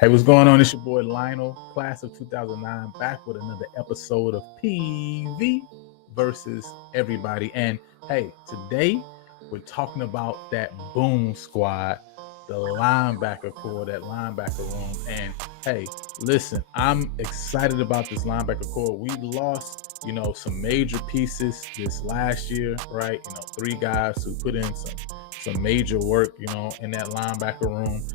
Hey, what's going on? It's your boy Lionel, class of 2009, back with another episode of PV versus everybody. And hey, today we're talking about that boom squad, the linebacker core, that linebacker room. And hey, listen, I'm excited about this linebacker core. We lost, some major pieces this last year, right? Three guys who put in some major work, in that linebacker room.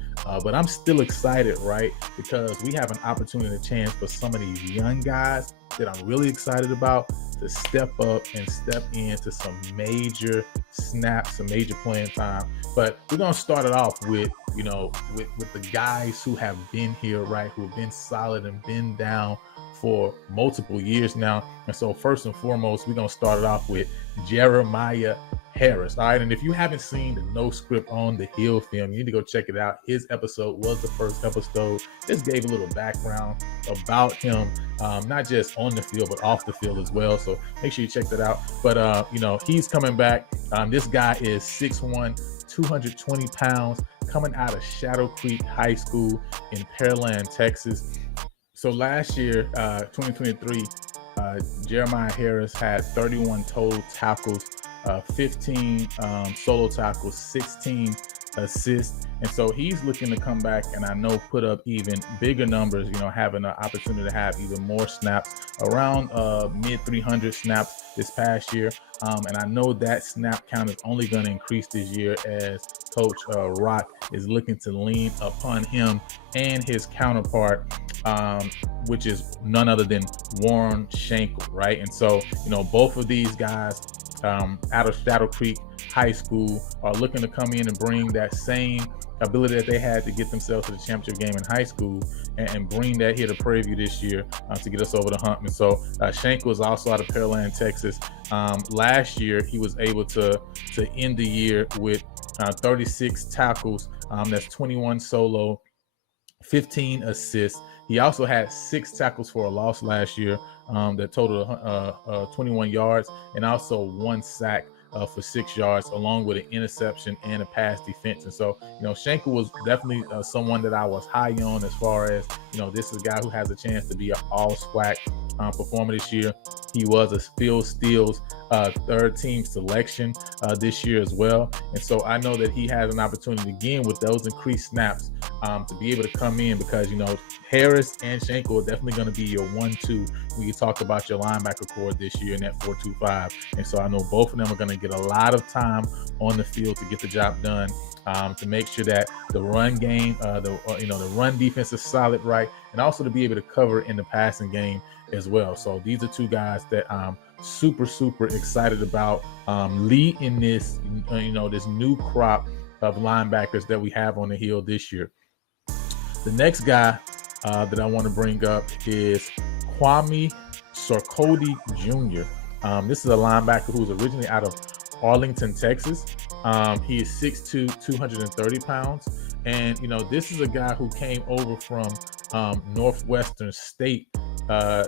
But I'm still excited, right? Because we have an opportunity, a chance for some of these young guys that I'm really excited about to step up and step into some major snaps, some major playing time. But we're gonna start it off with, with the guys who have been here, right? Who have been solid and been down for multiple years now. And so first and foremost, we're gonna start it off with Jeremiah Harris. All right. And if you haven't seen the No Script on the Hill film, you need to go check it out. His episode was the first episode. Just gave a little background about him, not just on the field, but off the field as well. So make sure you check that out. But, he's coming back. This guy is 6'1", 220 pounds, coming out of Shadow Creek High School in Pearland, Texas. So last year, 2023, Jeremiah Harris had 31 total tackles, 15 solo tackles, 16 assists. And so he's looking to come back and I know put up even bigger numbers, having an opportunity to have even more snaps, around mid 300 snaps this past year. And I know that snap count is only going to increase this year as Coach Rock is looking to lean upon him and his counterpart, which is none other than Warren Shankle, right? And so, both of these guys out of Shadow Creek High School are looking to come in and bring that same ability that they had to get themselves to the championship game in high school and bring that here to Prairie View this year to get us over the hump. And so Shankle is also out of Pearland, Texas. Last year, he was able to end the year with 36 tackles. That's 21 solo, 15 assists. He also had 6 tackles for a loss last year that totaled 21 yards, and also 1 sack for 6 yards, along with an interception and a pass defense. And so, Shankle was definitely someone that I was high on as far as, this is a guy who has a chance to be an all-SWAC performer this year. He was a Phil Steele's third team selection this year as well. And so I know that he has an opportunity again with those increased snaps to be able to come in because, Harris and Shankle are definitely going to be your 1-2 when you talk about your linebacker core this year in that 4-2-5. And so I know both of them are going to get a lot of time on the field to get the job done, to make sure that the run game, the run defense is solid, right? And also to be able to cover in the passing game as well. So these are two guys that I'm super, super excited about leading this, this new crop of linebackers that we have on the Hill this year. The next guy that I want to bring up is Kwame Sarkodie Jr. This is a linebacker who's originally out of Arlington, Texas. He is 6'2", 230 pounds. And, this is a guy who came over from Northwestern State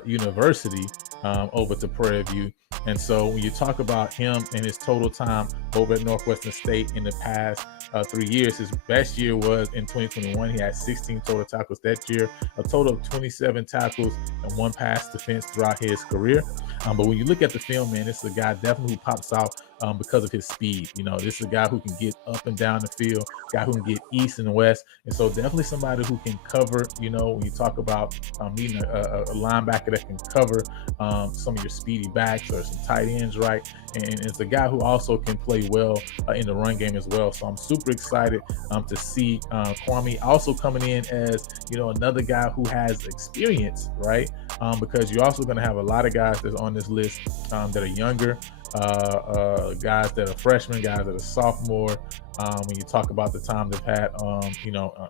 University over to Prairie View. And so when you talk about him and his total time over at Northwestern State in the past 3 years, his best year was in 2021. He had 16 total tackles that year, a total of 27 tackles and 1 pass defense throughout his career. But when you look at the film, man, this is a guy definitely who pops out because of his speed. This is a guy who can get up and down the field, guy who can get east and west. And so definitely somebody who can cover, when you talk about needing a linebacker that can cover some of your speedy backs or some tight ends, right? And it's a guy who also can play well in the run game as well. So I'm super excited to see Kwame also coming in as, another guy who has experience, right? Because you're also going to have a lot of guys that's on this list that are younger, guys that are freshmen, guys that are sophomore, when you talk about the time they've had,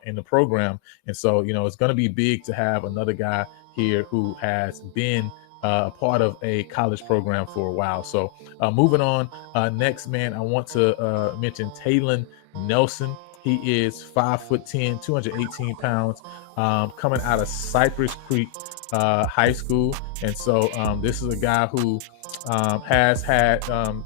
in the program. And so, it's going to be big to have another guy here who has been a part of a college program for a while. So moving on, next, man, I want to mention Talon Nelson. He is 5'10", 218 pounds, coming out of Cypress Creek High School. And so this is a guy who has had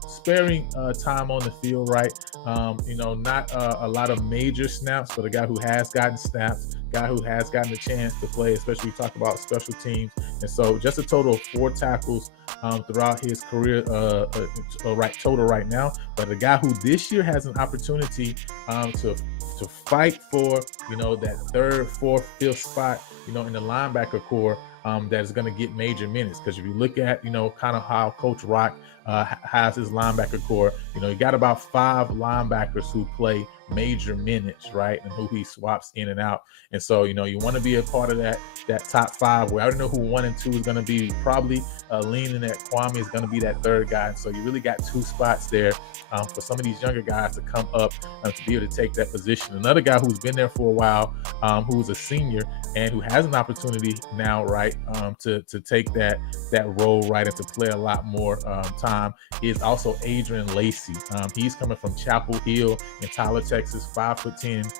sparing time on the field, right? Not a lot of major snaps, but a guy who has gotten snaps. guy who has gotten a chance to play, especially we talk about special teams. And so just a total of 4 tackles throughout his career, total right now. But a guy who this year has an opportunity to fight for, that third, fourth, fifth spot, in the linebacker core, that is going to get major minutes. Because if you look at, kind of how Coach Rock has his linebacker core, you got about 5 linebackers who play major minutes, right? And who he swaps in and out. And so, you want to be a part of that top 5. Where I don't know who 1 and 2 is going to be. Probably leaning that Kwame is going to be that third guy. And so you really got 2 spots there for some of these younger guys to come up to be able to take that position. Another guy who's been there for a while, who's a senior and who has an opportunity now, right, to take that role, right, and to play a lot more time is also Adrian Lacey. He's coming from Chapel Hill in Tyler, Texas, 5'10",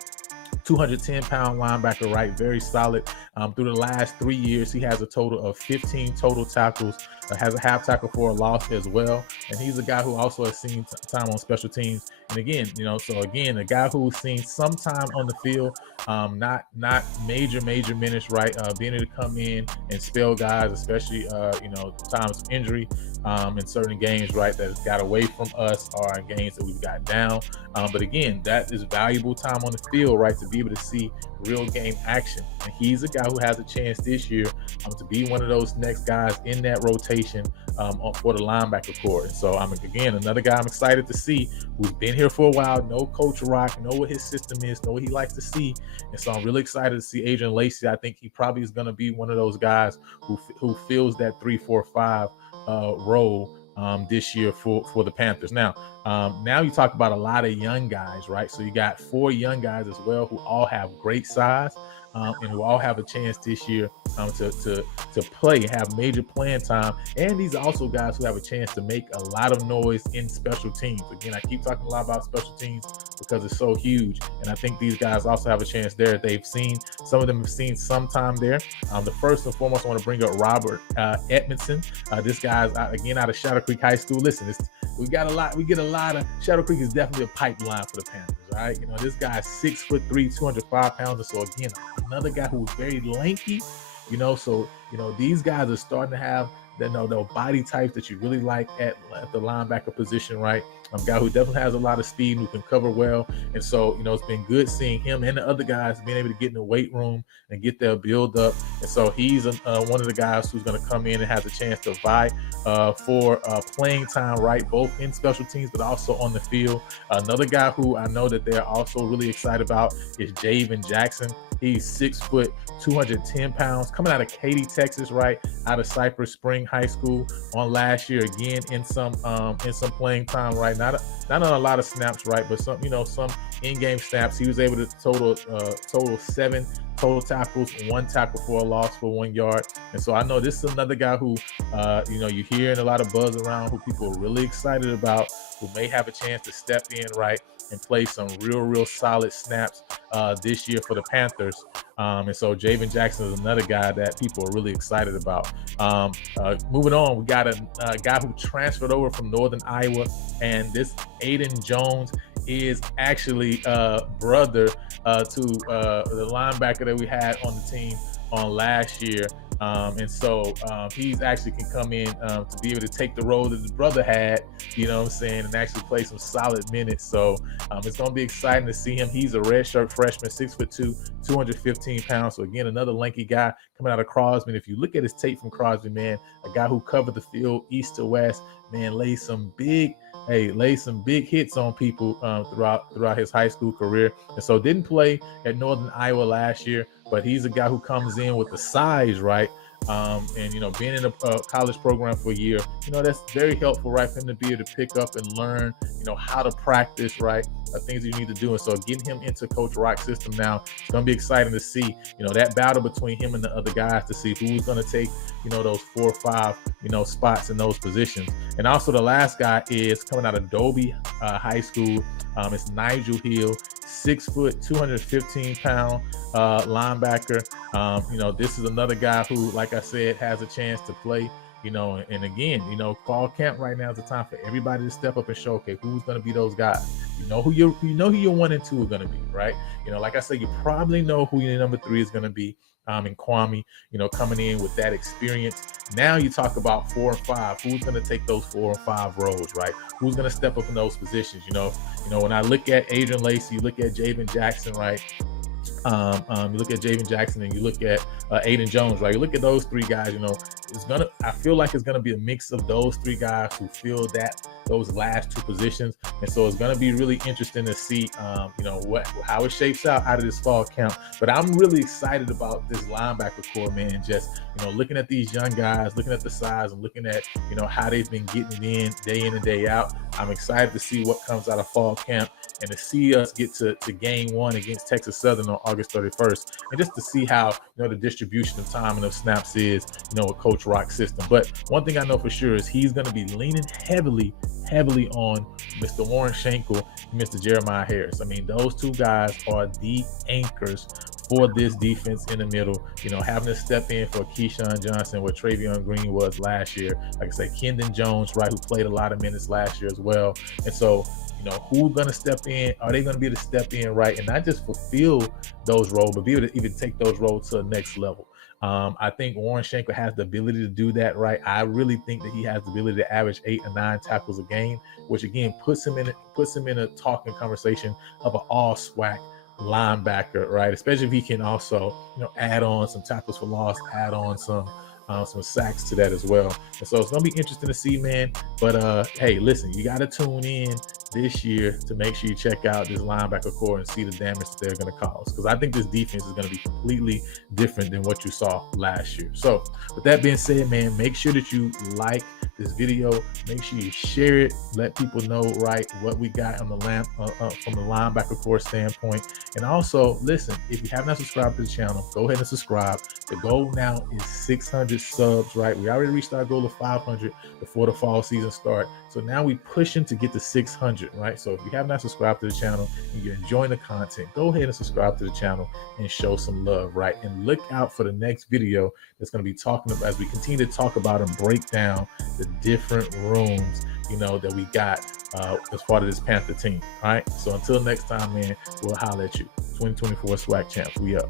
210-pound linebacker, right? Very solid. Through the last 3 years, he has a total of 15 total tackles, has a half tackle for a loss as well. And he's a guy who also has seen time on special teams. And again, a guy who's seen some time on the field, not major minutes, right? Being able to come in and spell guys, especially, times of injury in certain games, right, that got away from us or games that we've got down. But again, that is valuable time on the field, right, to be able to see real game action. And he's a guy who has a chance this year to be one of those next guys in that rotation for the linebacker core. And so again, another guy I'm excited to see, who's been here for a while, know Coach Rock, know what his system is, know what he likes to see. And so I'm really excited to see Adrian Lacey. I think he probably is going to be one of those guys who fills that 3, 4, 5 role this year for the Panthers. Now you talk about a lot of young guys, right? So you got 4 young guys as well who all have great size and who all have a chance this year to play, have major playing time. And these are also guys who have a chance to make a lot of noise in special teams. Again, I keep talking a lot about special teams because it's so huge. And I think these guys also have a chance there. Some of them have seen some time there. The first and foremost, I want to bring up Robert Edmondson. This guy's again out of Shadow Creek High School. Listen, we get a lot of Shadow Creek is definitely a pipeline for the Panthers. All right, this guy's 6'3", 205 pounds. And so again, another guy who's very lanky. So these guys are starting to have the body types that you really like at the linebacker position, right? A guy who definitely has a lot of speed and who can cover well. And so, it's been good seeing him and the other guys being able to get in the weight room and get their build up. And so he's one of the guys who's going to come in and has a chance to vie for playing time, right? Both in special teams, but also on the field. Another guy who I know that they're also really excited about is Javen Jackson. He's 6 foot, 210 pounds, coming out of Katy, Texas, right? Out of Cypress Spring High School on last year, again in some playing time, right? Not on a lot of snaps, right? But some in-game snaps. He was able to total 7 total tackles, 1 tackle for a loss for 1 yard. And so I know this is another guy who, you're hearing a lot of buzz around, who people are really excited about, who may have a chance to step in, right, and play some real solid snaps this year for the Panthers. And so Javen Jackson is another guy that people are really excited about. Moving on, we got a guy who transferred over from Northern Iowa, and this Aiden Jones is actually brother to the linebacker that we had on the team on last year. And so he's actually can come in to be able to take the role that his brother had, and actually play some solid minutes. So it's going to be exciting to see him. He's a redshirt freshman, 6'2", 215 pounds. So again, another lanky guy coming out of Crosby. If you look at his tape from Crosby, man, a guy who covered the field east to west, man, laid some big hits on people throughout his high school career. And so didn't play at Northern Iowa last year, but he's a guy who comes in with the size, right? And being in a college program for a year, that's very helpful, right, for him to be able to pick up and learn, how to practice, right, things you need to do. And so getting him into Coach Rock's system now, it's going to be exciting to see, that battle between him and the other guys, to see who's going to take, those 4 or 5, spots in those positions. And also the last guy is coming out of Dobie High School. It's Nigel Hill, 6 foot, 215 pound linebacker. This is another guy who, like I said, has a chance to play And again, fall camp right now is the time for everybody to step up and show, okay, who's going to be those guys. You know who your 1 and 2 are going to be, right? Like I said, you probably know who your number 3 is going to be. And Kwame, coming in with that experience. Now you talk about 4 and 5. Who's going to take those 4 and 5 roles, right? Who's going to step up in those positions? When I look at Adrian Lacey, you look at Javen Jackson, right? You look at Javen Jackson and you look at Aiden Jones, right? You look at those 3 guys, I feel like it's gonna be a mix of those 3 guys who fill those last 2 positions. And so it's gonna be really interesting to see how it shapes out of this fall camp. But I'm really excited about this linebacker core, man. Just looking at these young guys, looking at the size, and looking at how they've been getting it in and day out. I'm excited to see what comes out of fall camp and to see us get to game 1 against Texas Southern on August 31st, and just to see how the distribution of time and of snaps is with Coach Rock's system. But one thing I know for sure is he's going to be leaning heavily on Mr. Warren Shankle and Mr. Jeremiah Harris. I mean, those 2 guys are the anchors for this defense in the middle, having to step in for Keyshawn Johnson, where Travion Green was last year. Like I say, Kendon Jones, right, who played a lot of minutes last year as well. And so, who's going to step in? Are they going to be able to step in, right, and not just fulfill those roles, but be able to even take those roles to the next level? I think Warren Shankle has the ability to do that, right? I really think that he has the ability to average 8 or 9 tackles a game, which again puts him in a talking conversation of an all-SWAC linebacker, right? Especially if he can also, add on some tackles for loss, add on some sacks to that as well. And so it's gonna be interesting to see, man. But hey, listen, you gotta tune in this year to make sure you check out this linebacker core and see the damage that they're going to cause, because I think this defense is going to be completely different than what you saw last year. So with that being said, man, make sure that you like this video, make sure you share it, let people know, right, what we got on the from the linebacker core standpoint. And also, listen, if you have not subscribed to the channel, go ahead and subscribe. The goal now is 600 subs, right? We already reached our goal of 500 before the fall season start. So now we're pushing to get to 600, right? So if you have not subscribed to the channel and you're enjoying the content, go ahead and subscribe to the channel and show some love, right? And look out for the next video that's going to be talking about, as we continue to talk about and break down the different rooms, that we got as part of this Panther team. All right. So until next time, man, we'll holler at you. 2024 SWAC champs. We up.